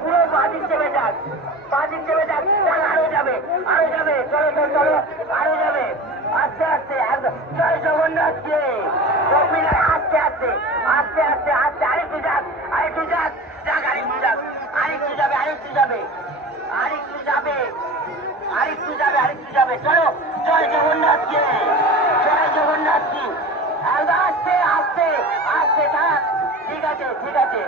পুরো বাজির চেপে যাক, বাজির চেপে যাক, আরো যাবে, আরো যাবে, চলো চলো চলো, আরো যাবে, আস্তে আস্তে, জয় জগন্নাথকে কপিলার আস্তে আস্তে আস্তে আস্তে আস্তে, আরেকটু যাক, আরেকটু যাক, যাক, আরেকটু যাক, আরেকটু যাবে, আরেকটু যাবে, আরেকটু যাবে, আরেকটু যাবে, আরেকটু যাবে, চলো, জয় জগন্নাথকে, জয় জগন্নাথকে, আস্তে আস্তে আস্তে, থাক, ঠিক আছে, ঠিক আছে।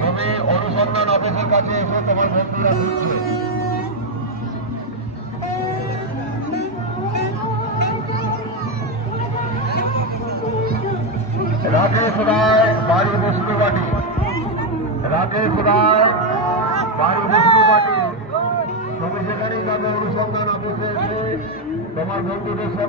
তবে অনুসন্ধান অফিসের কাছে এসে তোমার বন্ধুরা ঘুরছে। রাকেশ রায়, বাড়ি বস্তুবাটি, রাকেশ রায়, বাড়ি বস্তুবাটি, তুমি সেখানেই যাবে অনুসন্ধান অফিসে এসে তোমার বন্ধুদের সঙ্গে